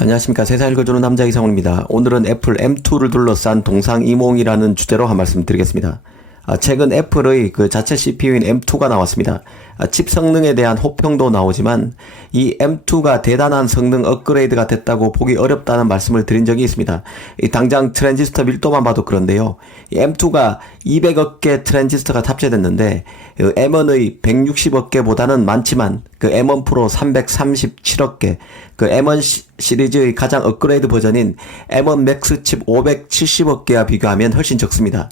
안녕하십니까. 세상 읽어주는 남자 이상훈입니다. 오늘은 애플 M2를 둘러싼 동상이몽이라는 주제로 한 말씀 드리겠습니다. 최근 애플의 그 자체 CPU인 M2가 나왔습니다. 칩 성능에 대한 호평도 나오지만 이 M2가 대단한 성능 업그레이드가 됐다고 보기 어렵다는 말씀을 드린 적이 있습니다. 당장 트랜지스터 밀도만 봐도 그런데요. 이 M2가 200억 개 트랜지스터가 탑재됐는데 M1의 160억 개보다는 많지만 그 M1 프로 337억 개, 그 M1 시리즈의 가장 업그레이드 버전인 M1 맥스 칩 570억 개와 비교하면 훨씬 적습니다.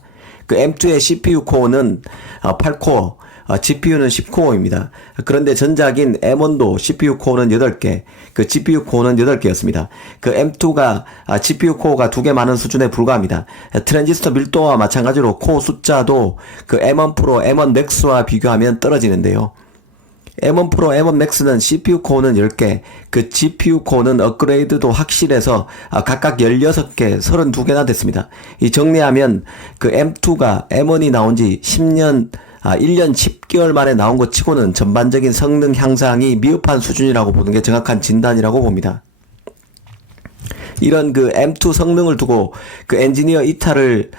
그 M2의 CPU 코어는 8코어, GPU는 10코어입니다. 그런데 전작인 M1도 CPU 코어는 8개, 그 GPU 코어는 8개였습니다. 그 M2가 GPU 코어가 2개 많은 수준에 불과합니다. 트랜지스터 밀도와 마찬가지로 코어 숫자도 그 M1 프로, M1 맥스와 비교하면 떨어지는데요. M1 프로, M1 맥스는 CPU 코어는 10개, 그 GPU 코어는 업그레이드도 확실해서 각각 16개, 32개나 됐습니다. 이 정리하면 그 M2가 M1이 나온 지 1년 10개월 만에 나온 것 치고는 전반적인 성능 향상이 미흡한 수준이라고 보는 게 정확한 진단이라고 봅니다. 이런 그 M2 성능을 두고 그 엔지니어 이탈을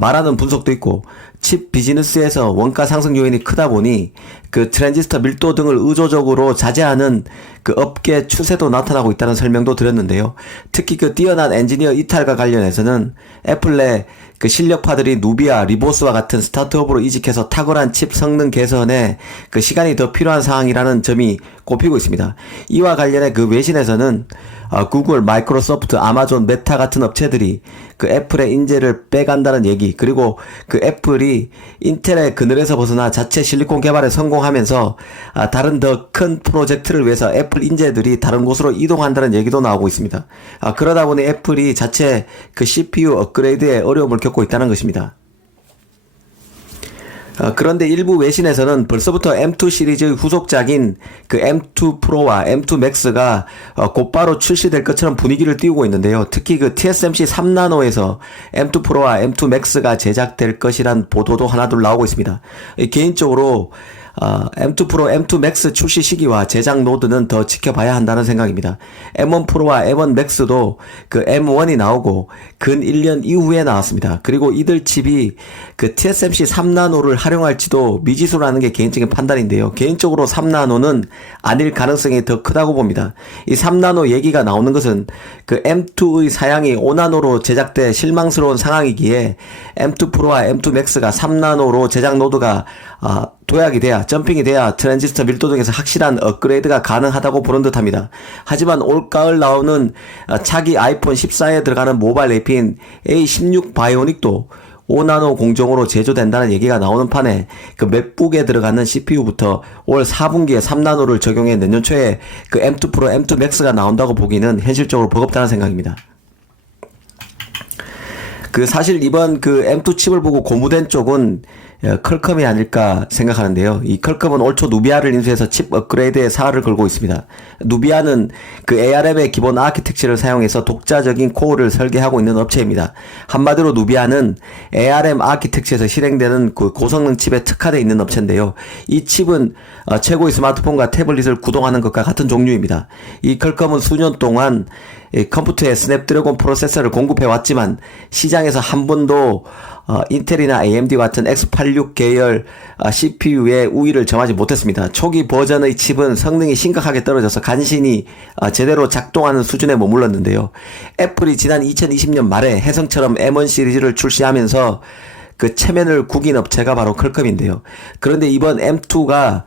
말하는 분석도 있고, 칩 비즈니스에서 원가 상승 요인이 크다 보니 그 트랜지스터 밀도 등을 의조적으로 자제하는 그 업계 추세도 나타나고 있다는 설명도 드렸는데요. 특히 그 뛰어난 엔지니어 이탈과 관련해서는 애플 내 그 실력파들이 누비아, 리보스와 같은 스타트업으로 이직해서 탁월한 칩 성능 개선에 그 시간이 더 필요한 상황이라는 점이 꼽히고 있습니다. 이와 관련해 그 외신에서는 구글, 마이크로소프트, 아마존, 메타 같은 업체들이 그 애플의 인재를 빼간다는 얘기, 그리고 그 애플이 인텔의 그늘에서 벗어나 자체 실리콘 개발에 성공하면서 다른 더 큰 프로젝트를 위해서 애플 인재들이 다른 곳으로 이동한다는 얘기도 나오고 있습니다. 그러다 보니 애플이 자체 그 CPU 업그레이드에 어려움을 겪고 있다는 것입니다. 그런데 일부 외신에서는 벌써부터 M2 시리즈의 후속작인 그 M2 프로와 M2 맥스가 곧바로 출시될 것처럼 분위기를 띄우고 있는데요. 특히 그 TSMC 3나노에서 M2 프로와 M2 맥스가 제작될 것이란 보도도 하나둘 나오고 있습니다. 개인적으로 M2 프로, M2 맥스 출시 시기와 제작 노드는 더 지켜봐야 한다는 생각입니다. M1 프로와 M1 맥스도 그 M1이 나오고 근 1년 이후에 나왔습니다. 그리고 이들 칩이 그 TSMC 3나노를 활용할지도 미지수라는 게 개인적인 판단인데요. 개인적으로 3나노는 아닐 가능성이 더 크다고 봅니다. 이 3나노 얘기가 나오는 것은 그 M2의 사양이 5나노로 제작돼 실망스러운 상황이기에 M2 프로와 M2 맥스가 3나노로 제작 노드가 도약이 돼야, 점핑이 돼야 트랜지스터 밀도 등에서 확실한 업그레이드가 가능하다고 보는 듯합니다. 하지만 올가을 나오는 차기 아이폰 14에 들어가는 모바일 AP인 A16 바이오닉도 5나노 공정으로 제조된다는 얘기가 나오는 판에 그 맥북에 들어가는 CPU부터 올 4분기에 3나노를 적용해 내년 초에 그 M2 프로, M2 맥스가 나온다고 보기는 현실적으로 버겁다는 생각입니다. 그 사실 이번 그 M2 칩을 보고 고무된 쪽은 퀄컴이 아닐까 생각하는데요. 이 퀄컴은 올 초 누비아를 인수해서 칩 업그레이드에 사활을 걸고 있습니다. 누비아는 그 ARM의 기본 아키텍처를 사용해서 독자적인 코어를 설계하고 있는 업체입니다. 한마디로 누비아는 ARM 아키텍처에서 실행되는 그 고성능 칩에 특화되어 있는 업체인데요. 이 칩은 최고의 스마트폰과 태블릿을 구동하는 것과 같은 종류입니다. 이 퀄컴은 수년 동안 컴퓨터에 스냅드래곤 프로세서를 공급해 왔지만 시장에서 한 번도 인텔이나 AMD 같은 X86 계열 CPU의 우위를 점하지 못했습니다. 초기 버전의 칩은 성능이 심각하게 떨어져서 간신히 제대로 작동하는 수준에 머물렀는데요. 애플이 지난 2020년 말에 혜성처럼 M1 시리즈를 출시하면서 그 체면을 구긴 업체가 바로 퀄컴인데요. 그런데 이번 M2가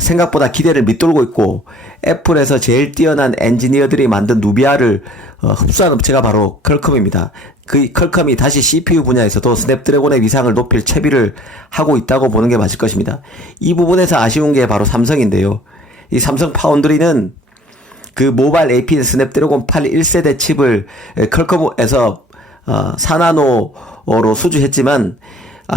생각보다 기대를 밑돌고 있고 애플에서 제일 뛰어난 엔지니어들이 만든 누비아를 흡수한 업체가 바로 퀄컴입니다. 그 퀄컴이 다시 CPU 분야에서도 스냅드래곤의 위상을 높일 채비를 하고 있다고 보는 게 맞을 것입니다. 이 부분에서 아쉬운 게 바로 삼성인데요. 이 삼성 파운드리는 그 모바일 AP인 스냅드래곤 8 1세대 칩을 퀄컴에서 4나노로 수주했지만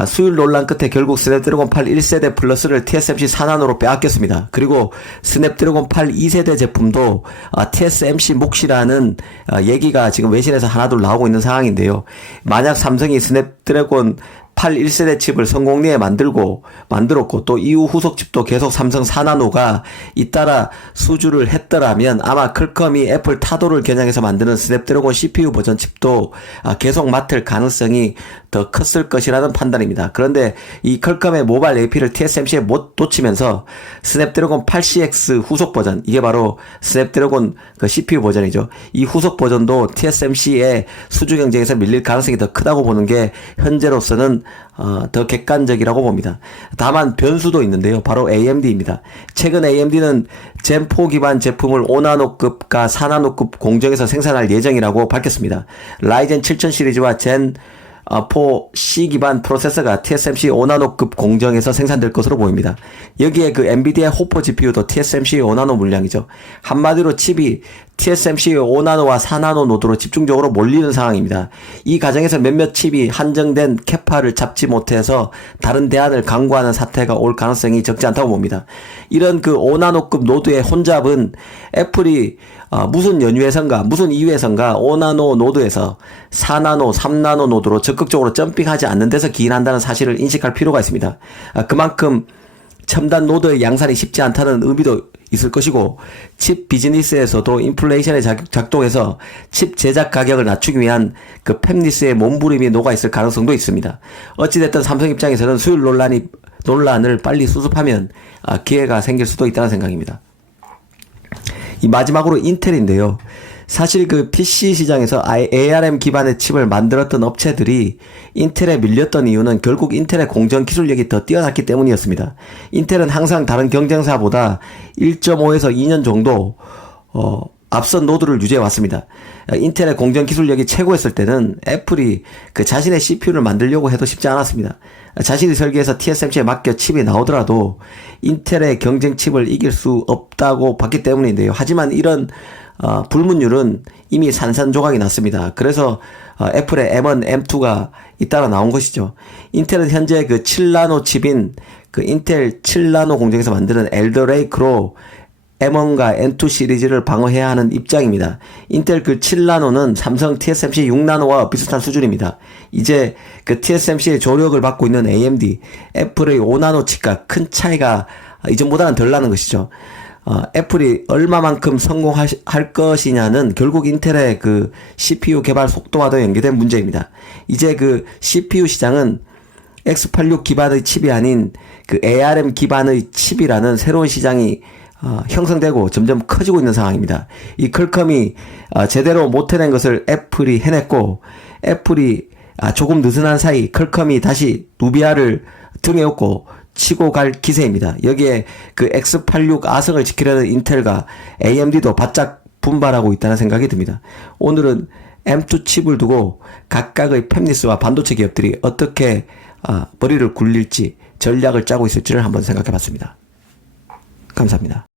수율 논란 끝에 결국 스냅드래곤 8 1세대 플러스를 TSMC 4나노로 빼앗겼습니다. 그리고 스냅드래곤 8 2세대 제품도 TSMC 몫이라는 얘기가 지금 외신에서 하나둘 나오고 있는 상황인데요. 만약 삼성이 스냅드래곤 8 1세대 칩을 성공리에 만들었고 또 이후 후속 칩도 계속 삼성 4나노가 잇따라 수주를 했더라면 아마 퀄컴이 애플 타도를 겨냥해서 만드는 스냅드래곤 CPU 버전 칩도 계속 맡을 가능성이 더 컸을 것이라는 판단입니다. 그런데 이 퀄컴의 모바일 AP를 TSMC에 못 놓치면서 스냅드래곤 8CX 후속 버전, 이게 바로 스냅드래곤 그 CPU 버전이죠. 이 후속 버전도 TSMC의 수주 경쟁에서 밀릴 가능성이 더 크다고 보는 게 현재로서는 더 객관적이라고 봅니다. 다만 변수도 있는데요. 바로 AMD입니다. 최근 AMD는 젠4 기반 제품을 5나노급과 4나노급 공정에서 생산할 예정이라고 밝혔습니다. 라이젠 7000 시리즈와 젠4C 기반 프로세서가 TSMC 5나노급 공정에서 생산될 것으로 보입니다. 여기에 그 엔비디아 호퍼 GPU도 TSMC 5나노 물량이죠. 한마디로 칩이 TSMC 5나노와 4나노 노드로 집중적으로 몰리는 상황입니다. 이 과정에서 몇몇 칩이 한정된 캐파를 잡지 못해서 다른 대안을 강구하는 사태가 올 가능성이 적지 않다고 봅니다. 이런 그 5나노급 노드의 혼잡은 애플이 무슨 연유에선가 무슨 이유에선가 5나노 노드에서 4나노 3나노 노드로 적극적으로 점핑하지 않는 데서 기인한다는 사실을 인식할 필요가 있습니다. 그만큼 첨단 노드의 양산이 쉽지 않다는 의미도 있을 것이고, 칩 비즈니스에서도 인플레이션에 작동해서 칩 제작 가격을 낮추기 위한 그 팹리스의 몸부림이 녹아있을 가능성도 있습니다. 어찌됐든 삼성 입장에서는 수율 논란을 빨리 수습하면 기회가 생길 수도 있다는 생각입니다. 이 마지막으로 인텔인데요. 사실 그 PC 시장에서 ARM 기반의 칩을 만들었던 업체들이 인텔에 밀렸던 이유는 결국 인텔의 공정 기술력이 더 뛰어났기 때문이었습니다. 인텔은 항상 다른 경쟁사보다 1.5에서 2년 정도 앞선 노드를 유지해 왔습니다. 인텔의 공정 기술력이 최고였을 때는 애플이 그 자신의 CPU를 만들려고 해도 쉽지 않았습니다. 자신이 설계해서 TSMC에 맡겨 칩이 나오더라도 인텔의 경쟁 칩을 이길 수 없다고 봤기 때문인데요. 하지만 이런 불문율은 이미 산산조각이 났습니다. 그래서 애플의 M1, M2가 잇따라 나온 것이죠. 인텔은 현재 그 7나노 칩인 그 인텔 7나노 공정에서 만드는 엘더레이크로 M1과 N2 시리즈를 방어해야 하는 입장입니다. 인텔 그 7나노는 삼성 TSMC 6나노와 비슷한 수준입니다. 이제 그 TSMC의 조력을 받고 있는 AMD, 애플의 5나노 칩과 큰 차이가 이전보다는 덜 나는 것이죠. 애플이 얼마만큼 성공할 것이냐는 결국 인텔의 그 CPU 개발 속도와도 연계된 문제입니다. 이제 그 CPU 시장은 x86 기반의 칩이 아닌 그 ARM 기반의 칩이라는 새로운 시장이 형성되고 점점 커지고 있는 상황입니다. 이 퀄컴이 제대로 못 해낸 것을 애플이 해냈고, 애플이 조금 느슨한 사이 퀄컴이 다시 누비아를 등에 업고 치고 갈 기세입니다. 여기에 그 X86 아성을 지키려는 인텔과 AMD도 바짝 분발하고 있다는 생각이 듭니다. 오늘은 M2 칩을 두고 각각의 팹리스와 반도체 기업들이 어떻게 머리를 굴릴지 전략을 짜고 있을지를 한번 생각해 봤습니다. 감사합니다.